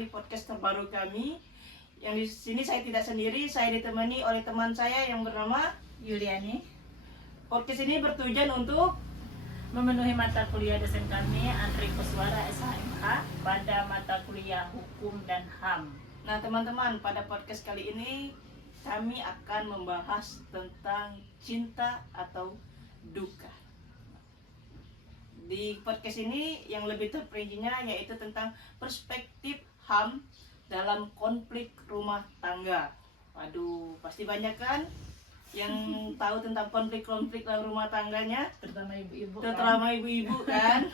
di podcast terbaru kami. Yang di sini saya tidak sendiri, saya ditemani oleh teman saya yang bernama Yuliani. Podcast ini bertujuan untuk Memenuhi mata kuliah dosen kami Andri Kuswara SHMH pada mata kuliah Hukum dan HAM. Nah teman-teman, pada podcast kali ini kami akan membahas tentang cinta atau duka. Di podcast ini yang lebih terperincinya yaitu tentang perspektif HAM dalam konflik rumah tangga. Waduh, pasti banyak kan yang tahu tentang konflik-konflik dalam rumah tangganya, Terutama ibu-ibu terutama ibu-ibu kan.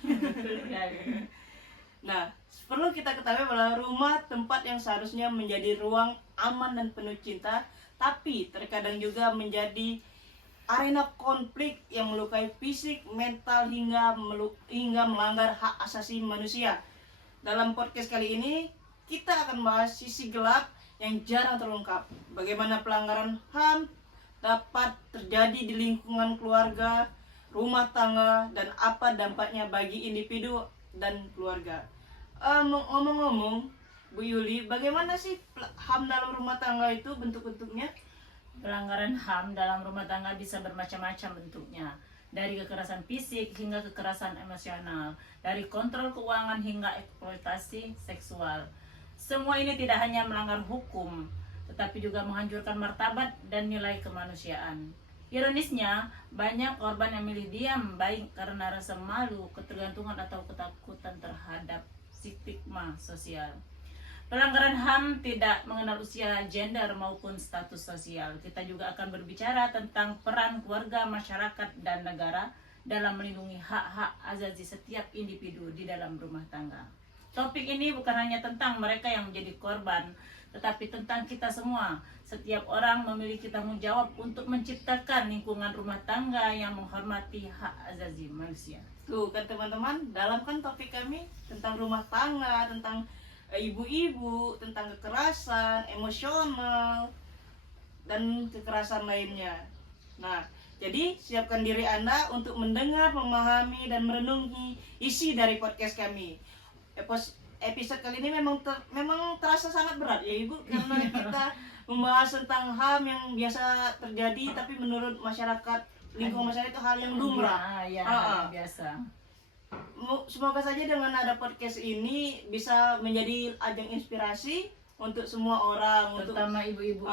Betul sekali. Nah, perlu kita ketahui bahwa rumah tempat yang seharusnya menjadi ruang aman dan penuh cinta, tapi terkadang juga menjadi arena konflik yang melukai fisik, mental hingga melanggar hak asasi manusia. Dalam podcast kali ini kita akan bahas sisi gelap yang jarang terungkap. Bagaimana pelanggaran HAM dapat terjadi di lingkungan keluarga, rumah tangga, dan apa dampaknya bagi individu dan keluarga. Ngomong-ngomong, Bu Yuli, bagaimana sih HAM dalam rumah tangga itu bentuk-bentuknya? Pelanggaran HAM dalam rumah tangga bisa bermacam-macam bentuknya, dari kekerasan fisik hingga kekerasan emosional, dari kontrol keuangan hingga eksploitasi seksual. Semua ini tidak hanya melanggar hukum, tetapi juga menghancurkan martabat dan nilai kemanusiaan. Ironisnya, banyak korban yang milih diam baik karena rasa malu, ketergantungan atau ketakutan terhadap stigma sosial. Pelanggaran HAM tidak mengenal usia, gender maupun status sosial. Kita juga akan berbicara tentang peran keluarga, masyarakat, dan negara dalam melindungi hak-hak asasi setiap individu di dalam rumah tangga. Topik ini bukan hanya tentang mereka yang menjadi korban, tetapi tentang kita semua. Setiap orang memiliki tanggung jawab untuk menciptakan lingkungan rumah tangga yang menghormati hak asasi manusia. Tuh kan teman-teman, dalam kan topik kami tentang rumah tangga, tentang ibu-ibu, tentang kekerasan emosional dan kekerasan lainnya. Nah, jadi siapkan diri Anda untuk mendengar, memahami, dan merenungi isi dari podcast kami. Episode kali ini memang terasa sangat berat ya Ibu, karena kita membahas tentang HAM yang biasa terjadi, tapi menurut masyarakat, lingkungan masyarakat itu hal yang lumrah. Biasa. Semoga saja dengan ada podcast ini bisa menjadi ajang inspirasi untuk semua orang, Terutama ibu-ibu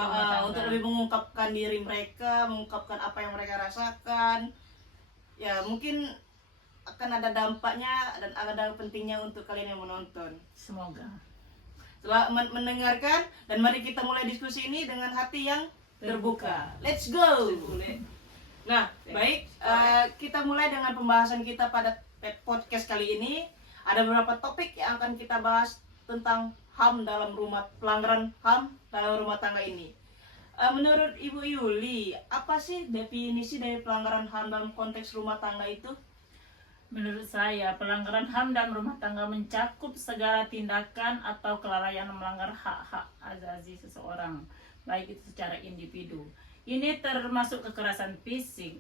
untuk lebih mengungkapkan diri mereka, mengungkapkan apa yang mereka rasakan. Ya mungkin akan ada dampaknya dan ada pentingnya untuk kalian yang menonton. Semoga. Setelah mendengarkan, dan mari kita mulai diskusi ini dengan hati yang terbuka. Let's go. Nah, baik, kita mulai dengan pembahasan kita pada podcast kali ini. Ada beberapa topik yang akan kita bahas tentang HAM dalam pelanggaran HAM dalam rumah tangga ini. Menurut Ibu Yuli, apa sih definisi dari pelanggaran HAM dalam konteks rumah tangga itu? Menurut saya, pelanggaran HAM dalam rumah tangga mencakup segala tindakan atau kelalaian melanggar hak-hak asasi seseorang, baik itu secara individu. Ini termasuk kekerasan fisik,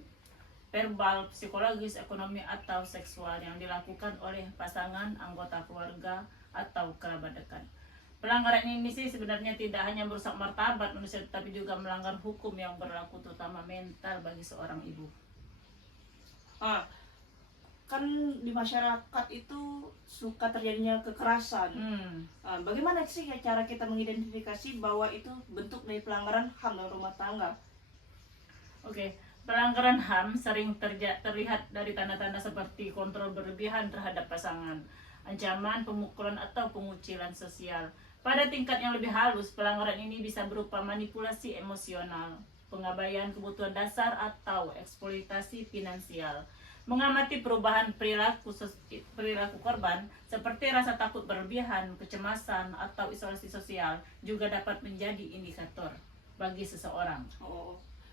verbal, psikologis, ekonomi, atau seksual yang dilakukan oleh pasangan, anggota keluarga, atau kerabat dekat. Pelanggaran ini sih sebenarnya tidak hanya merusak martabat manusia, tetapi juga melanggar hukum yang berlaku terutama mental bagi seorang ibu. Kan di masyarakat itu suka terjadinya kekerasan. Bagaimana sih cara kita mengidentifikasi bahwa itu bentuk dari pelanggaran HAM dalam rumah tangga? Oke, pelanggaran HAM sering terlihat dari tanda-tanda seperti kontrol berlebihan terhadap pasangan, ancaman, pemukulan, atau pengucilan sosial. Pada tingkat yang lebih halus, pelanggaran ini bisa berupa manipulasi emosional, pengabaian kebutuhan dasar, atau eksploitasi finansial. Mengamati perubahan perilaku korban seperti rasa takut berlebihan, kecemasan, atau isolasi sosial juga dapat menjadi indikator bagi seseorang.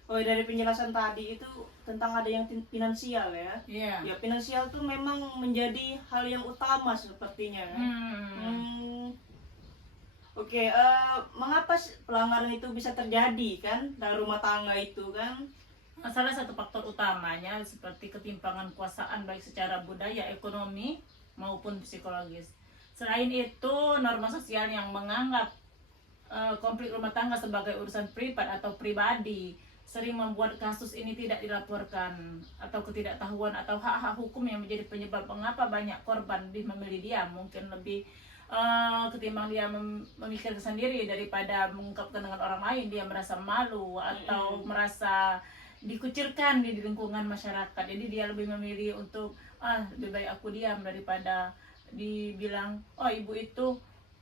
Dari penjelasan tadi itu tentang ada yang finansial ya. Ya finansial tuh memang menjadi hal yang utama sepertinya. Mengapa pelanggaran itu bisa terjadi kan dalam rumah tangga itu kan? Salah satu faktor utamanya seperti ketimpangan kekuasaan baik secara budaya, ekonomi maupun psikologis. Selain itu, norma sosial yang menganggap konflik rumah tangga sebagai urusan privat atau pribadi sering membuat kasus ini tidak dilaporkan, atau ketidaktahuan atau hak-hak hukum yang menjadi penyebab mengapa banyak korban lebih memilih diam, mungkin lebih ketimbang dia memikirkan sendiri daripada mengungkapkan dengan orang lain. Dia merasa malu atau merasa dikucilkan di lingkungan masyarakat, jadi dia lebih memilih untuk lebih baik aku diam daripada dibilang oh ibu itu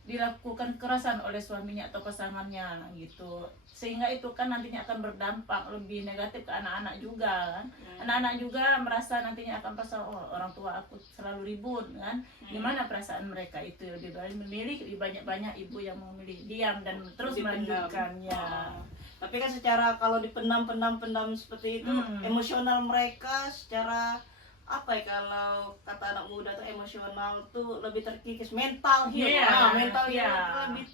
dilakukan kekerasan oleh suaminya atau pasangannya gitu. Sehingga itu kan nantinya akan berdampak lebih negatif ke anak-anak juga kan. Anak-anak juga merasa nantinya akan merasa oh orang tua aku selalu ribut kan. Gimana perasaan mereka itu, lebih baik memilih, lebih banyak-banyak ibu yang memilih diam dan terus melanjutkannya. Tapi kan secara kalau dipendam seperti itu, emosional mereka secara apa ya, kalau kata anak muda tuh emosional tuh lebih terkikis, mental heal. Mental heal lebih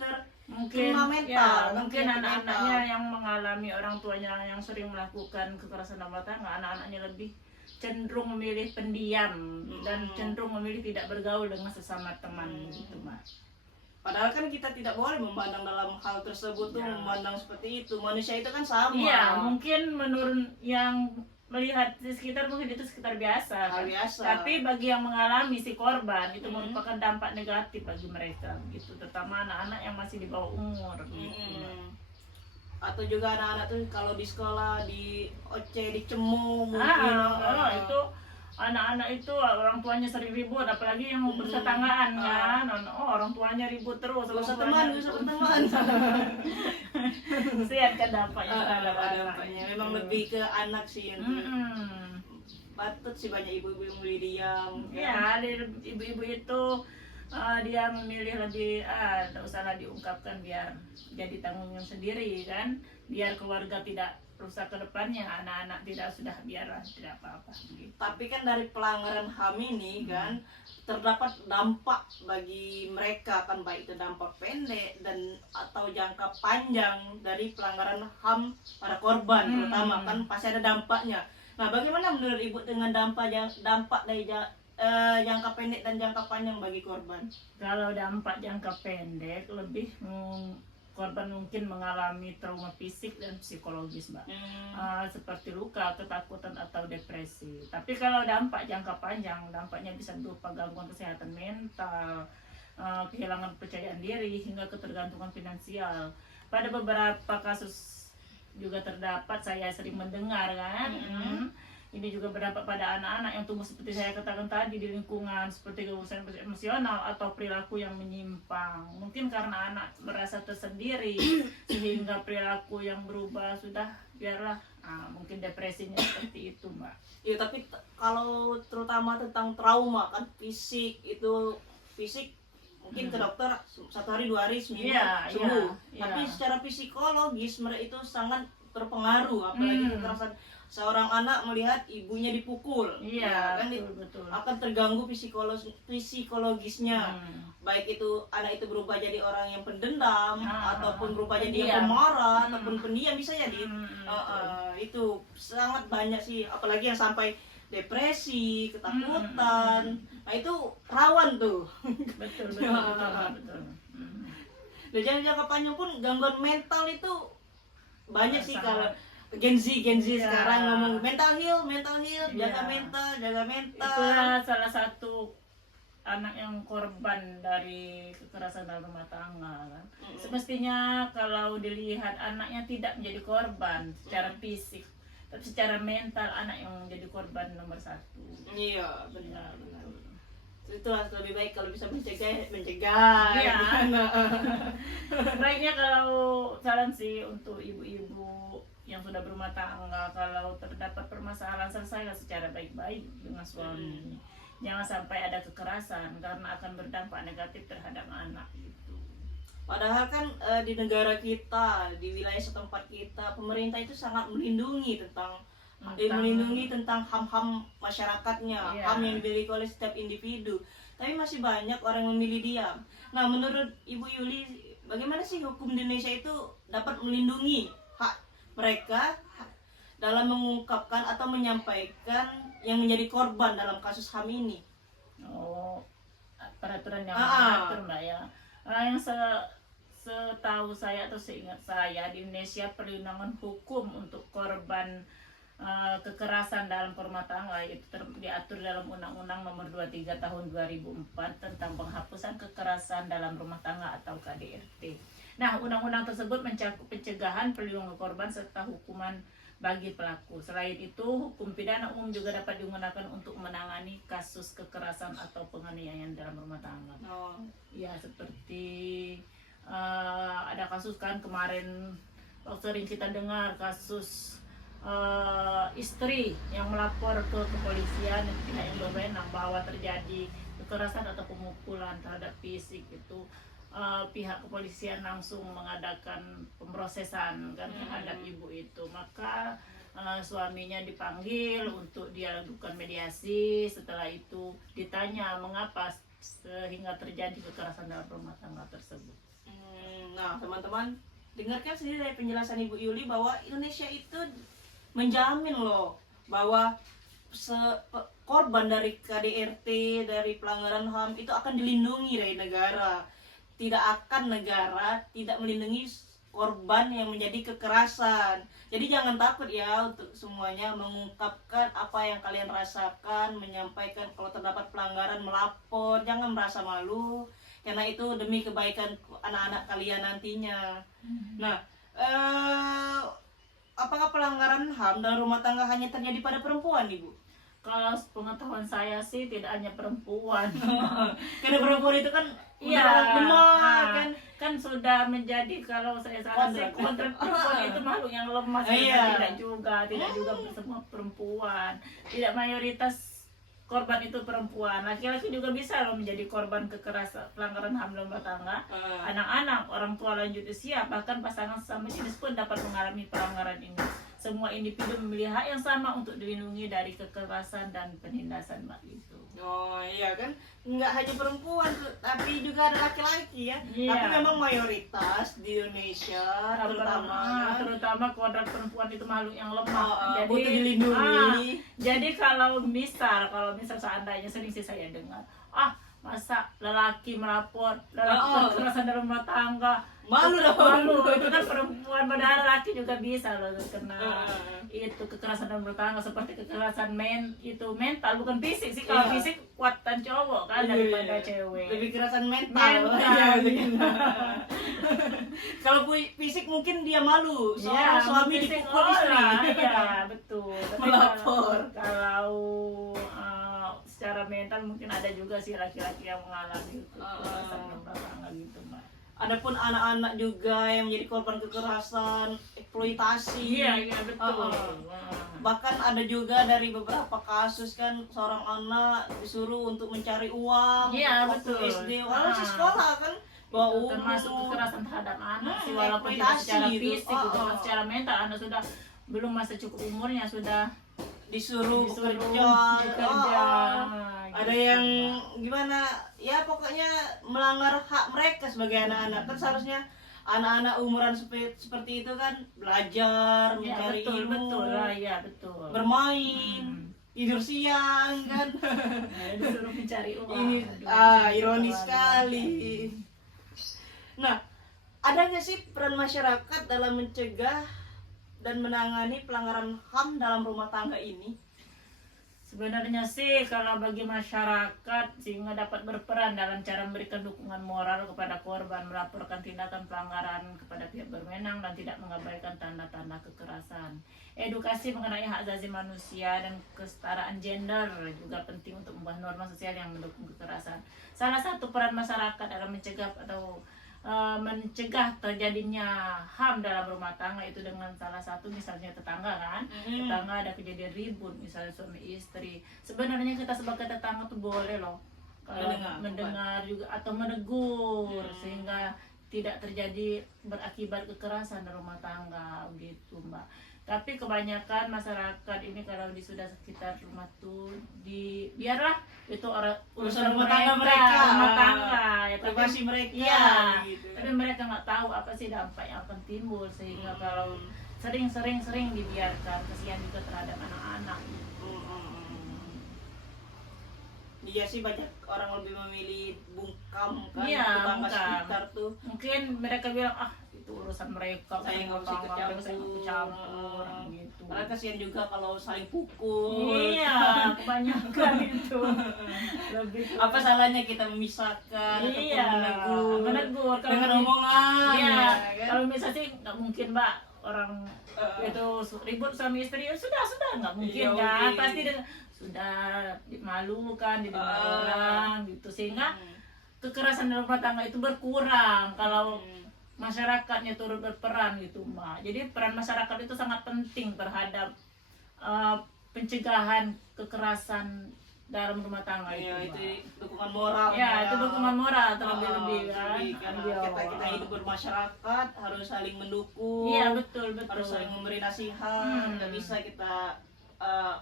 mungkin mental. Mungkin anak-anaknya yang mengalami orang tuanya yang sering melakukan kekerasan dalam rumah tangga, anak-anaknya lebih cenderung memilih pendiam dan cenderung memilih tidak bergaul dengan sesama teman gitu, Mas. Padahal kan kita tidak boleh memandang dalam hal tersebut tuh memandang seperti itu. Manusia itu kan sama. Iya, mungkin menurut yang melihat di sekitar mungkin itu sekitar biasa, hal kan? biasa. Tapi bagi yang mengalami si korban itu merupakan dampak negatif bagi mereka gitu, terutama anak-anak yang masih di bawah umur gitu. Atau juga anak-anak tuh kalau di sekolah di OC dicemu mungkin. Itu anak-anak itu orang tuanya sering ribut, apalagi yang bertetanggaan kan. Orang tuanya ribut terus, usah teman. Sian kan dampaknya terhadap dampaknya memang lebih ke anak sih yang patut sih banyak ibu-ibu yang memilih diam. Ya, ibu-ibu itu dia memilih lebih tidak usahlah diungkapkan biar jadi tanggungan sendiri kan, biar keluarga tidak rusak ke depannya, anak-anak sudah biarlah tidak apa-apa gitu. Tapi kan dari pelanggaran HAM ini kan terdapat dampak bagi mereka, kan baik itu dampak pendek dan atau jangka panjang dari pelanggaran HAM pada korban terutama kan pasti ada dampaknya. Nah, bagaimana menurut Ibu dengan dampak dari jangka pendek dan jangka panjang bagi korban? Kalau dampak jangka pendek lebih korban mungkin mengalami trauma fisik dan psikologis, Mbak. Seperti luka, ketakutan atau depresi. Tapi kalau dampak jangka panjang, dampaknya bisa berupa gangguan kesehatan mental, kehilangan kepercayaan diri hingga ketergantungan finansial. Pada beberapa kasus juga terdapat, saya sering mendengar kan. Ini juga berdampak pada anak-anak yang tumbuh seperti saya katakan tadi di lingkungan seperti kebutuhan emosional atau perilaku yang menyimpang. Mungkin karena anak merasa tersendiri sehingga perilaku yang berubah sudah biarlah. Mungkin depresinya seperti itu, Mbak. Iya, tapi kalau terutama tentang trauma kan fisik mungkin ke dokter 1 hari 2 hari seminggu sembuh. Tapi secara psikologis mereka itu sangat terpengaruh, apalagi kekerasan. Seorang anak melihat ibunya dipukul, kan betul. Akan terganggu psikologisnya. Baik itu anak itu berubah jadi orang yang pendendam, ataupun berubah jadi yang pemarah, ataupun pendiam bisa jadi. Itu sangat banyak sih, apalagi yang sampai depresi, ketakutan. Nah itu rawan tuh. Betul. Dan jangka panjang pun gangguan mental itu banyak sih. Kalau Gen Z sekarang ngomong mental heal, jaga mental. Itulah salah satu anak yang korban dari kekerasan dalam rumah tangga kan. Semestinya kalau dilihat anaknya tidak menjadi korban secara fisik, tapi secara mental anak yang menjadi korban nomor 1. Iya, benar. Itu lebih baik kalau bisa mencegah. Iya. Sebaiknya kalau saran sih untuk ibu-ibu yang sudah berumah tangga, kalau terdapat permasalahan selesailah secara baik-baik dengan suami. Jangan sampai ada kekerasan karena akan berdampak negatif terhadap anak gitu. Padahal kan di negara kita, di wilayah setempat kita, pemerintah itu sangat melindungi tentang HAM-HAM masyarakatnya, HAM yang dimiliki oleh setiap individu. Tapi masih banyak orang yang memilih diam. Nah, menurut Ibu Yuli, bagaimana sih hukum di Indonesia itu dapat melindungi hak mereka dalam mengungkapkan atau menyampaikan yang menjadi korban dalam kasus HAM ini? peraturan yang Ah. mengatur Mbak ya. Yang setahu saya atau seingat saya di Indonesia perlindungan hukum untuk korban kekerasan dalam rumah tangga itu diatur dalam Undang-Undang Nomor 23 Tahun 2004 tentang penghapusan kekerasan dalam rumah tangga atau KDRT. Nah, undang-undang tersebut mencakup pencegahan, perlindungan korban serta hukuman bagi pelaku. Selain itu, hukum pidana umum juga dapat digunakan untuk menangani kasus kekerasan atau penganiayaan dalam rumah tangga. Oh. Ya, seperti ada kasus kan kemarin sering kita dengar kasus istri yang melapor ke kepolisian dan pihak yang berwenang bahwa terjadi kekerasan atau pemukulan terhadap fisik itu, pihak kepolisian langsung mengadakan pemrosesan kan terhadap ibu itu, maka suaminya dipanggil untuk dilakukan mediasi. Setelah itu ditanya mengapa sehingga terjadi kekerasan dalam rumah tangga tersebut. Nah, teman-teman, dengarkan sendiri dari penjelasan Ibu Yuli bahwa Indonesia itu menjamin loh bahwa korban dari KDRT, dari pelanggaran HAM itu akan dilindungi dari negara. Tidak akan negara tidak melindungi korban yang menjadi kekerasan. Jadi jangan takut ya untuk semuanya mengungkapkan apa yang kalian rasakan, menyampaikan kalau terdapat pelanggaran, melapor, jangan merasa malu. Karena itu demi kebaikan anak-anak kalian nantinya. Nah, apakah pelanggaran HAM dalam rumah tangga hanya terjadi pada perempuan, Ibu? Kalau pengetahuan saya sih tidak hanya perempuan. Karena perempuan itu kan Iya, lemah kan sudah menjadi, kalau saya salah sih kontrak perempuan itu makhluk yang lemah. Iya. Tidak juga semua perempuan, tidak mayoritas korban itu perempuan. Laki-laki juga bisa loh menjadi korban kekerasan pelanggaran HAM dalam rumah tangga. Anak-anak, orang tua lanjut usia, bahkan pasangan sesama jenis pun dapat mengalami pelanggaran ini. Semua individu memiliki hak yang sama untuk dilindungi dari kekerasan dan penindasan itu. Oh iya kan, nggak hanya perempuan tapi juga ada laki-laki ya. Iya. Tapi memang mayoritas di Indonesia terutama kodrat perempuan itu makhluk yang lemah. butuh dilindungi. Jadi kalau misal seandainya sering sih saya dengar, masa lelaki melapor kekerasan dalam rumah tangga, malu itu kan perempuan, padahal laki juga bisa loh kena itu kekerasan dalam rumah tangga, seperti kekerasan mental, bukan fisik sih. Kalau fisik kuatan cowok kan daripada cewek, lebih kekerasan mental. Kalau fisik mungkin dia malu soal suami dipukul istri. Iya betul. Melapor. Kalau secara mental mungkin ada juga sih laki-laki yang mengalami kekerasan rumah tangga gitu, Mbak. Adapun anak-anak juga yang menjadi korban kekerasan, eksploitasi. Iya betul. Bahkan ada juga dari beberapa kasus kan seorang anak disuruh untuk mencari uang. Iya waktu betul. SD, masih sekolah kan. Termasuk kekerasan terhadap anak sih, walaupun tidak secara fisik, secara mental. Anak sudah belum masa cukup umurnya sudah disuruh bekerja. Ada yang gimana ya, pokoknya melanggar hak mereka sebagai anak-anak. Kan seharusnya anak-anak umuran seperti itu kan belajar, mencari ilmu, betul. bermain, tidur siang kan. Disuruh mencari uang. Ini ironis sekali. Nah, ada nggak sih peran masyarakat dalam mencegah dan menangani pelanggaran HAM dalam rumah tangga ini? Sebenarnya sih kalau bagi masyarakat sehingga dapat berperan dalam cara memberikan dukungan moral kepada korban, melaporkan tindakan pelanggaran kepada pihak berwenang dan tidak mengabaikan tanda-tanda kekerasan. Edukasi mengenai hak asasi manusia dan kesetaraan gender juga penting untuk membuat norma sosial yang mendukung kekerasan. Salah satu peran masyarakat dalam mencegah terjadinya HAM dalam rumah tangga itu dengan salah satu misalnya tetangga kan, tetangga ada kejadian ribut misalnya suami istri, sebenarnya kita sebagai tetangga tuh boleh loh kalau mendengar juga atau menegur sehingga tidak terjadi berakibat kekerasan dalam rumah tangga gitu, Mbak. Tapi kebanyakan masyarakat ini kalau sudah sekitar rumah tuh biarlah itu urusan rumah tangga ya, privasi mereka. Gitu. Tapi mereka nggak tahu apa sih dampak yang akan timbul, sehingga kalau sering dibiarkan, kasihan juga terhadap anak-anak. Iya sih, banyak orang lebih memilih bungkam kan, Iya, tetangga bungkam. sekitar tuh. Mungkin mereka bilang itu urusan mereka, Saya nggak usah ikut saya nggak campur. campur gitu. Karena kasihan juga kalau saling pukul. Iya, kebanyakan itu. Lebih ke- Apa salahnya kita memisahkan Iya, ataupun menegur. Kalau dengan di- omongan? Iya, kan? kalau misalnya sih nggak mungkin Mbak orang itu ribut suami istri, sudah nggak mungkin Iya, kan, oke. pasti sudah dimalukan, didengar orang gitu, sehingga kekerasan dalam rumah tangga itu berkurang kalau masyarakatnya turut berperan gitu Mbak. Jadi peran masyarakat itu sangat penting terhadap pencegahan kekerasan dalam rumah tangga Iya, itu, itu Mbak. dukungan moral. Ya, itu dukungan moral terlebih-lebih kan. Karena Iya. kita hidup bermasyarakat harus saling mendukung. Iya, betul. Harus saling memberi nasihat. Nggak bisa kita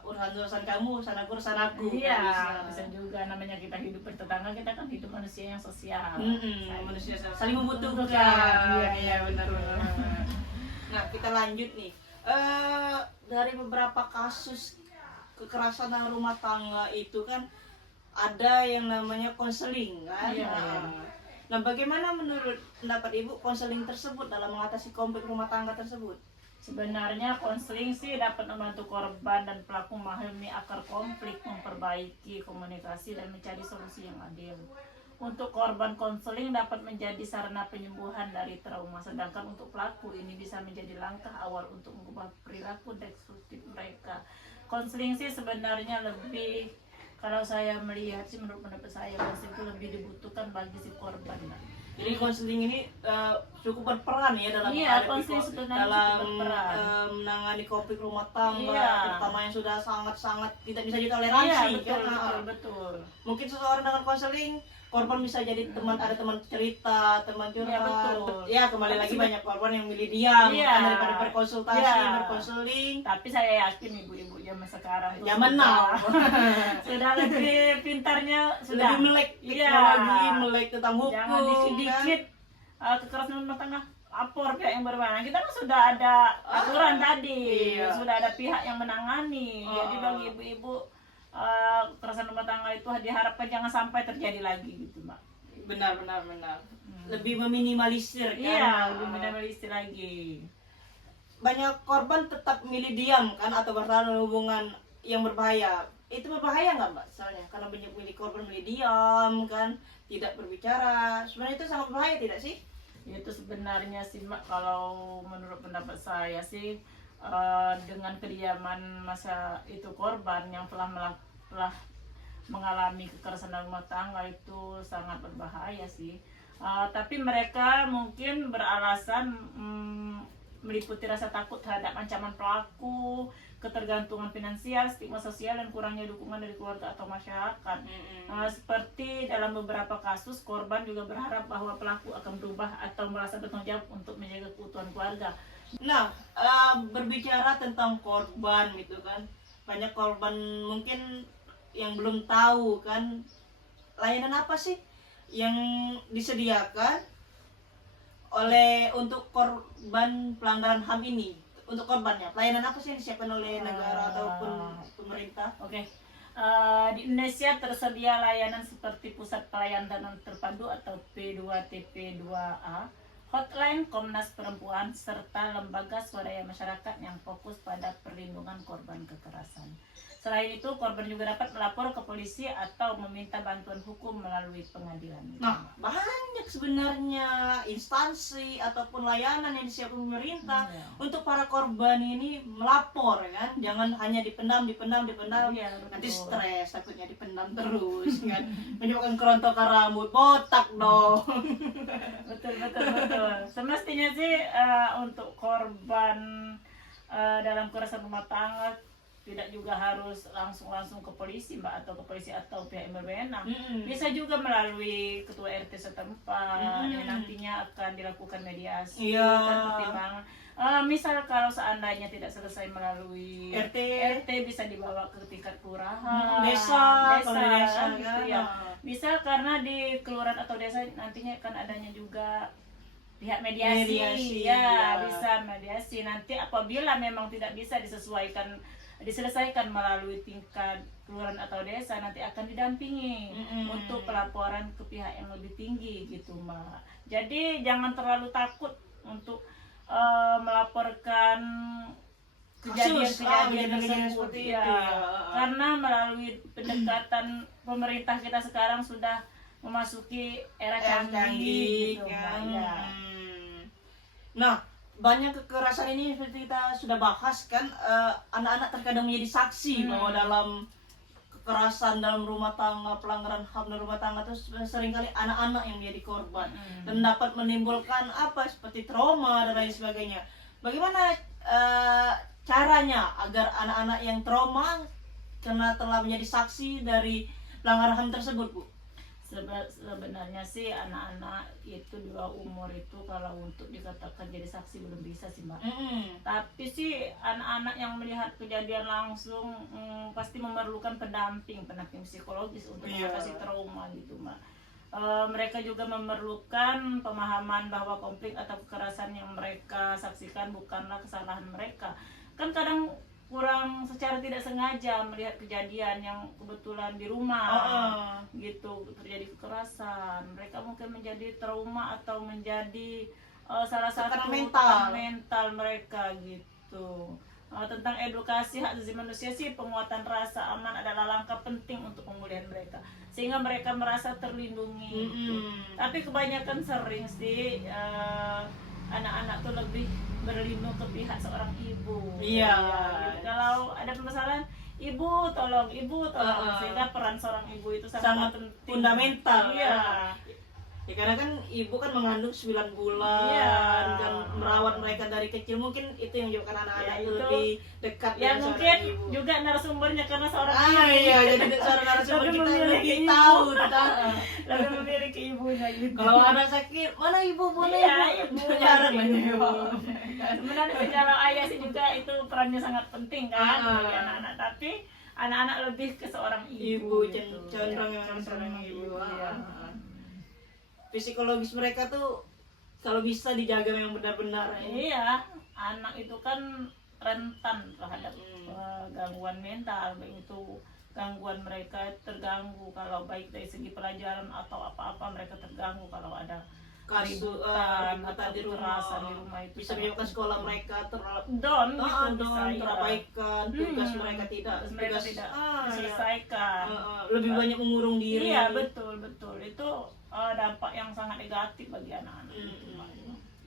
urusan kamu, urusan aku, urusan aku. Iya, Nggak bisa juga namanya kita hidup bertetangga, kita kan hidup manusia yang sosial. Manusia saling membutuhkan. Iya, benar. Nah, kita lanjut nih. Dari beberapa kasus kekerasan dalam rumah tangga itu kan ada yang namanya konseling kan. Iya, Nah, iya. nah, bagaimana menurut pendapat Ibu konseling tersebut dalam mengatasi konflik rumah tangga tersebut? Sebenarnya konseling sih dapat membantu korban dan pelaku memahami akar konflik, memperbaiki komunikasi dan mencari solusi yang adil. Untuk korban, konseling dapat menjadi sarana penyembuhan dari trauma, sedangkan untuk pelaku ini bisa menjadi langkah awal untuk mengubah perilaku destruktif mereka. Konseling sih sebenarnya lebih, kalau saya melihat sih, menurut pendapat saya, konseling itu lebih dibutuhkan bagi si korban. Jadi konseling ini cukup berperan ya dalam Iya, menghadapi konseling sebenarnya dalam cukup berperan. menangani konflik rumah tangga, Iya. terutama yang sudah sangat-sangat tidak bisa Iya, ditoleransi betul, kan. betul. Mungkin seseorang dengan konseling, korban bisa jadi teman, ada teman cerita, teman curhat. Iya, betul. Ya, kembali Tapi lagi seben- banyak korban yang milih diam Iya. kan, daripada berkonsultasi, Iya. berkonseling. Tapi saya yakin ibu-ibu zaman sekarang tuh Zaman sudah- now. sudah lebih pintarnya, sudah Lebih melek Iya. teknologi, melek tentang hukum. jangan kan. dikit-dikit kekerasan rumah tangga lapor pihak yang berwenang. Kita kan sudah ada aturan tadi, iya. sudah ada pihak yang menangani. Jadi bagi ibu-ibu kekerasan rumah tangga itu diharapkan jangan sampai terjadi lagi gitu Mbak. Benar. Lebih meminimalisir kan. Iya, lebih minimalisir lagi. Banyak korban tetap milih diam kan atau bertahan dalam hubungan yang berbahaya. Itu berbahaya nggak Mbak? Soalnya karena banyak milih korban milih diam kan, tidak berbicara. Sebenarnya itu sangat berbahaya tidak sih? Itu sebenarnya sih Mbak, kalau menurut pendapat saya sih dengan kediaman masa itu korban yang telah mengalami kekerasan dalam rumah tangga itu sangat berbahaya sih. Tapi mereka mungkin beralasan meliputi rasa takut terhadap ancaman pelaku, ketergantungan finansial, stigma sosial, dan kurangnya dukungan dari keluarga atau masyarakat. Seperti dalam beberapa kasus, korban juga berharap bahwa pelaku akan berubah atau merasa bertanggung jawab untuk menjaga keutuhan keluarga. Nah, berbicara tentang korban gitu kan, banyak korban mungkin yang belum tahu kan layanan apa sih yang disediakan untuk korban pelanggaran HAM ini, untuk korbannya. Pelayanan apa sih yang disiapkan oleh negara ataupun pemerintah? Oke. Di Indonesia tersedia layanan seperti Pusat Pelayanan Terpadu atau P2TP2A, hotline Komnas Perempuan, serta lembaga swadaya masyarakat yang fokus pada perlindungan korban kekerasan. Selain itu, korban juga dapat melapor ke polisi atau meminta bantuan hukum melalui pengadilan. Nah, banyak sebenarnya instansi ataupun layanan yang disiapkan pemerintah untuk para korban ini melapor kan. Jangan hanya dipendam. Iya, Nanti betul. stres, takutnya dipendam terus kan. Menyebabkan kerontokan rambut, botak dong. Betul. Semestinya sih untuk korban dalam kekerasan rumah tangga tidak juga harus langsung ke polisi Mbak, atau ke polisi atau pihak yang berwenang. Bisa juga melalui ketua RT setempat yang nantinya akan dilakukan mediasi. Iya. Kan pertimbangan. Misal kalau seandainya tidak selesai melalui RT bisa dibawa ke tingkat kelurahan, desa desa gitu gitu ya. Bisa karena di kelurahan atau desa nantinya kan adanya juga pihak mediasi, Mediasi, ya, ya. bisa mediasi. Nanti apabila memang tidak bisa disesuaikan diselesaikan melalui tingkat kelurahan atau desa, nanti akan didampingi untuk pelaporan ke pihak yang lebih tinggi gitu Mbak. Jadi jangan terlalu takut untuk melaporkan kejadian-kejadian tersebut seperti ya. itu ya. Karena melalui pendekatan pemerintah kita sekarang sudah memasuki era canggih gitu kan. Mbak ya. Nah, banyak kekerasan ini seperti kita sudah bahas kan, anak-anak terkadang menjadi saksi bahwa dalam kekerasan dalam rumah tangga, pelanggaran HAM dalam rumah tangga itu seringkali anak-anak yang menjadi korban dan dapat menimbulkan seperti trauma dan lain sebagainya. Bagaimana caranya agar anak-anak yang trauma karena telah menjadi saksi dari pelanggaran HAM tersebut, Bu? Sebenarnya sih anak-anak itu di bawah umur itu kalau untuk dikatakan jadi saksi belum bisa sih Mbak. Tapi sih anak-anak yang melihat kejadian langsung pasti memerlukan pendamping psikologis untuk mengatasi trauma gitu Mbak. Mereka juga memerlukan pemahaman bahwa konflik atau kekerasan yang mereka saksikan bukanlah kesalahan mereka. Kan kadang kurang secara tidak sengaja melihat kejadian yang kebetulan di rumah gitu terjadi kekerasan, mereka mungkin menjadi trauma atau menjadi salah satu tekanan mental mereka gitu. Tentang edukasi hak asasi manusia sih, penguatan rasa aman adalah langkah penting untuk pemulihan mereka sehingga mereka merasa terlindungi gitu. Tapi kebanyakan sering sih anak-anak tuh lebih berlindung ke pihak seorang ibu. Iya. Gitu. Kalau ada permasalahan, ibu tolong, sehingga peran seorang ibu itu sangat penting, fundamental. Iya. Ya karena kan ibu kan mengandung 9 bulan dan merawat mereka dari kecil, mungkin itu yang menyebabkan anak-anak itu lebih dekat dengan mungkin ibu. Juga narasumbernya karena seorang ibu. Iya, jadi seorang narasumber kita lebih tahu tentang lebih memiliki ibunya gitu. Kalau ada sakit, mana ibu, boleh ibu. Jarang ibu. Sebenarnya kalau ayah sih juga itu perannya sangat penting kan bagi anak-anak, tapi anak-anak lebih ke seorang ibu gitu. Cenderung seorang ibu. Psikologis mereka tuh kalau bisa dijaga memang benar-benar. Iya, anak itu kan rentan terhadap gangguan mental, baik itu gangguan mereka terganggu kalau baik dari segi pelajaran atau apa-apa, mereka terganggu kalau ada keributan atau di rumah itu bisa menyebabkan sekolah mereka terabaikan, tugas mereka tidak diselesaikan, lebih banyak mengurung diri. Iya, betul itu dampak yang sangat negatif bagi anak-anak.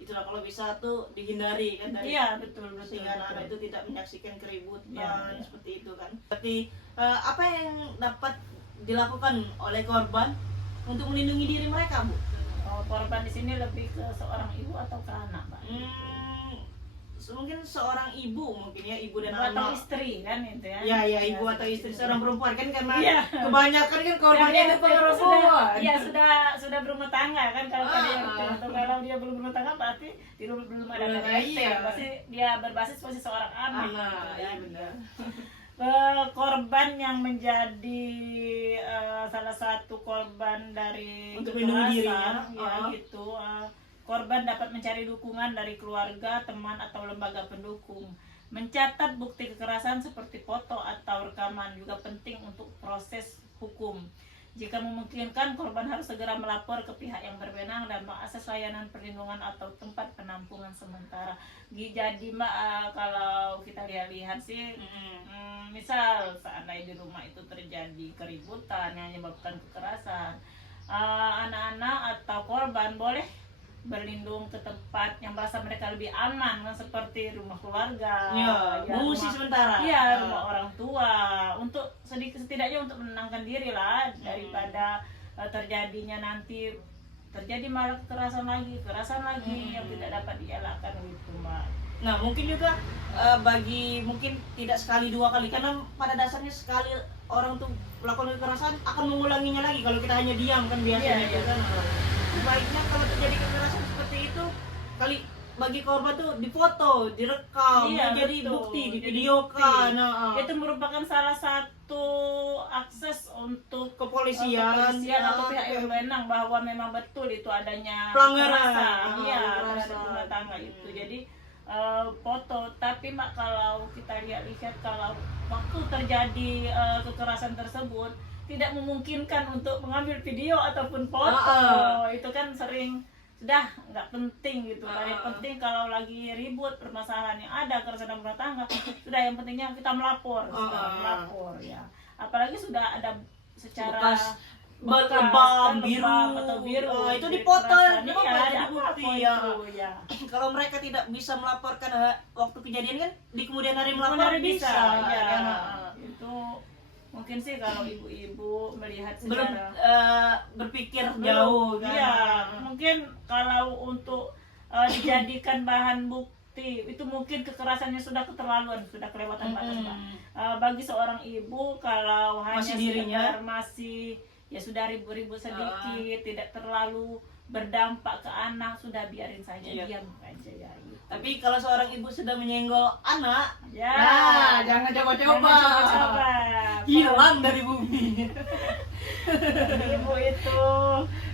Itulah kalau bisa tuh dihindari kan dari. Iya, betul Sehingga anak itu tidak menyaksikan keributan seperti itu kan. Berarti apa yang dapat dilakukan oleh korban untuk melindungi diri mereka, Bu? Korban di sini lebih ke seorang ibu atau ke anak, Pak? Mungkin seorang ibu, mungkin ya, ibu dan atau anak. istri kan itu ya. Iya, ibu atau istri seorang perempuan kan, karena kebanyakan kan korbannya itu perempuan. Iya, sudah berumah tangga kan, kalau kalau dia belum berumah tangga berarti dia belum ada KTP. Pasti dia berbasis posisi seorang anak. Iya benar. Korban yang menjadi salah satu korban dari untuk melindungi kekerasan dirinya, gitu. Korban dapat mencari dukungan dari keluarga, teman, atau lembaga pendukung. Mencatat bukti kekerasan seperti foto atau rekaman juga penting untuk proses hukum. Jika memungkinkan, korban harus segera melapor ke pihak yang berwenang dan mengakses layanan perlindungan atau tempat penampungan sementara. Jadi Mbak, kalau kita lihat sih, misal seandainya di rumah itu terjadi keributan yang menyebabkan kekerasan, anak-anak atau korban boleh berlindung ke tempat yang merasa mereka lebih aman, seperti rumah keluarga, mengungsi sementara, rumah orang tua, untuk setidaknya untuk menenangkan diri lah daripada terjadinya nanti terjadi malah kekerasan lagi yang tidak dapat dielakkan gitu Mbak. Nah mungkin juga bagi mungkin tidak sekali dua kali, karena pada dasarnya sekali orang tuh melakukan kekerasan akan mengulanginya lagi kalau kita hanya diam kan biasanya kan. Baiknya kalau terjadi kekerasan seperti itu, kali bagi korban tuh difoto, direkam, jadi bukti, divideokan. Itu merupakan salah satu akses untuk kepolisian atau pihak yang berwenang bahwa memang betul itu adanya pelanggaran terhadap rumah tangga itu. Jadi foto, tapi mak kalau kita lihat kalau waktu terjadi kekerasan tersebut tidak memungkinkan untuk mengambil video ataupun foto. Itu kan sering sudah nggak penting gitu. Yang penting kalau lagi ribut permasalahan yang ada kekerasan dalam rumah tangga, sudah yang pentingnya kita melapor, melapor ya. Apalagi sudah ada secara lebam biru atau biru itu dipoto ya, ada bukti ya. Ya. Kalau mereka tidak bisa melaporkan waktu kejadian kan di kemudian hari melapor bisa ya, kan? Itu mungkin sih kalau ibu-ibu melihat belum secara berpikir jauh kan? Ya, mungkin kalau untuk dijadikan bahan bukti itu mungkin kekerasannya sudah keterlaluan, sudah kelewatan batas. Bagi seorang ibu kalau hanya masih dirinya masih ya sudah ribut-ribut sedikit, tidak terlalu berdampak ke anak, sudah biarin saja, diam aja ya. Gitu. Tapi kalau seorang ibu sudah menyenggol anak, ya jangan coba-coba, hilang dari bumi. Ibu itu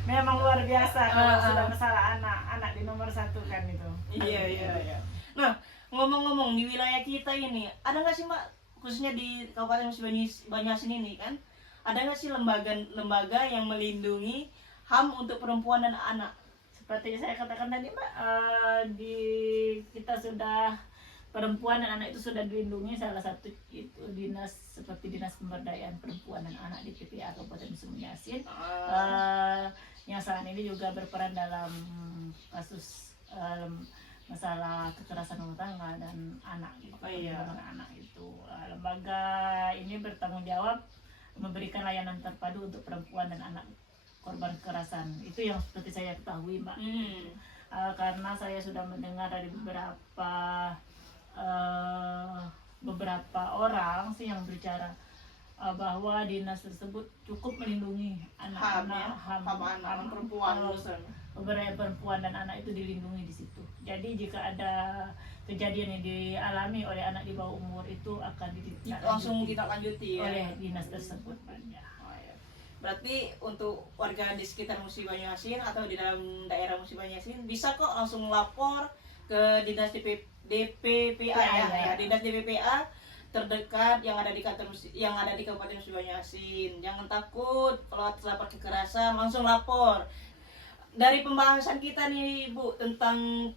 memang luar biasa kalau sudah masalah anak di nomor 1 kan itu. Iya. Nah, ngomong-ngomong di wilayah kita ini, ada nggak sih Mbak, khususnya di Kabupaten Banyasin ini kan, ada nggak sih lembaga yang melindungi HAM untuk perempuan dan anak? Seperti saya katakan tadi Mbak, di kita sudah perempuan dan anak itu sudah dilindungi, salah satu itu dinas seperti Dinas Pemberdayaan Perempuan dan Anak di PPA Kabupaten Banyasin, yang saat ini juga berperan dalam kasus masalah kekerasan rumah tangga dan anak gitu, anak itu. Lembaga ini bertanggung jawab memberikan layanan terpadu untuk perempuan dan anak korban kekerasan. Itu yang seperti saya ketahui Mbak. Karena saya sudah mendengar dari beberapa orang sih yang berbicara bahwa dinas tersebut cukup melindungi anak-anak, HAM perempuan, beberapa perempuan dan anak itu dilindungi di situ. Jadi jika ada kejadian yang dialami oleh anak di bawah umur itu akan langsung kita lanjuti oleh dinas tersebut. Berarti untuk warga di sekitar Musi Banyasin atau di dalam daerah Musi Banyasin bisa kok langsung lapor ke dinas DPPA ya, dinas DPPA terdekat yang ada di Kabupaten Musi Banyasin. Jangan takut kalau terdapat kekerasan, langsung lapor. Dari pembahasan kita nih Bu tentang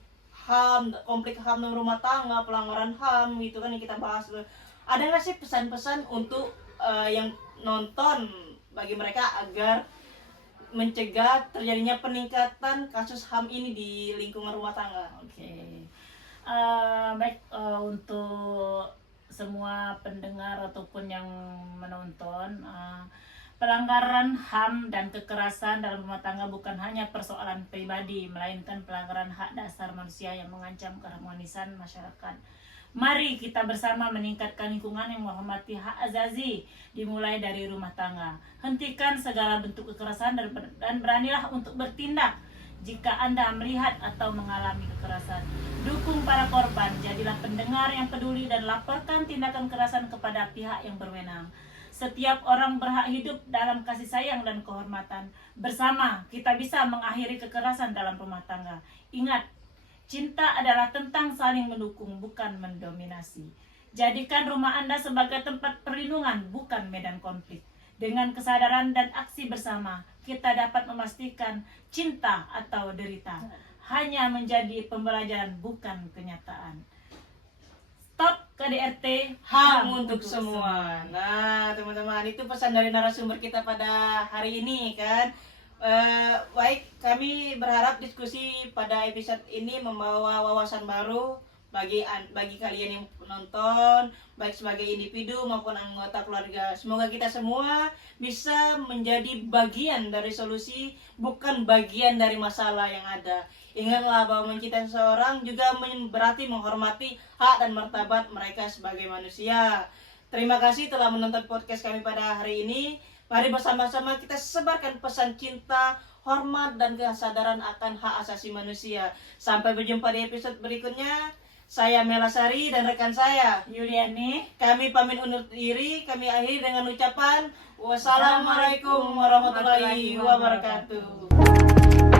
HAM, konflik HAM dalam rumah tangga, pelanggaran HAM gitu kan yang kita bahas. Ada nggak sih pesan-pesan untuk yang nonton bagi mereka agar mencegah terjadinya peningkatan kasus HAM ini di lingkungan rumah tangga? Baik, untuk semua pendengar ataupun yang menonton, pelanggaran HAM dan kekerasan dalam rumah tangga bukan hanya persoalan pribadi, melainkan pelanggaran hak dasar manusia yang mengancam keharmonisan masyarakat. Mari kita bersama meningkatkan lingkungan yang menghormati hak azazi, dimulai dari rumah tangga. Hentikan segala bentuk kekerasan dan beranilah untuk bertindak jika Anda melihat atau mengalami kekerasan. Dukung para korban, jadilah pendengar yang peduli dan laporkan tindakan kekerasan kepada pihak yang berwenang. Setiap orang berhak hidup dalam kasih sayang dan kehormatan. Bersama kita bisa mengakhiri kekerasan dalam rumah tangga. Ingat, cinta adalah tentang saling mendukung, bukan mendominasi. Jadikan rumah Anda sebagai tempat perlindungan, bukan medan konflik. Dengan kesadaran dan aksi bersama, kita dapat memastikan cinta atau derita hanya menjadi pembelajaran, bukan kenyataan. Stop KDRT, HAM untuk semua. Nah, teman-teman, itu pesan dari narasumber kita pada hari ini kan. Baik, kami berharap diskusi pada episode ini membawa wawasan baru bagi kalian yang menonton, baik sebagai individu maupun anggota keluarga. Semoga kita semua bisa menjadi bagian dari solusi, bukan bagian dari masalah yang ada. Ingatlah bahwa mencintai seseorang juga berarti menghormati hak dan martabat mereka sebagai manusia. Terima kasih telah menonton podcast kami pada hari ini. Mari bersama-sama kita sebarkan pesan cinta, hormat, dan kesadaran akan hak asasi manusia. Sampai berjumpa di episode berikutnya. Saya Melasari dan rekan saya Yuliani. Kami pamit undur diri. Kami akhiri dengan ucapan wassalamualaikum warahmatullahi wabarakatuh.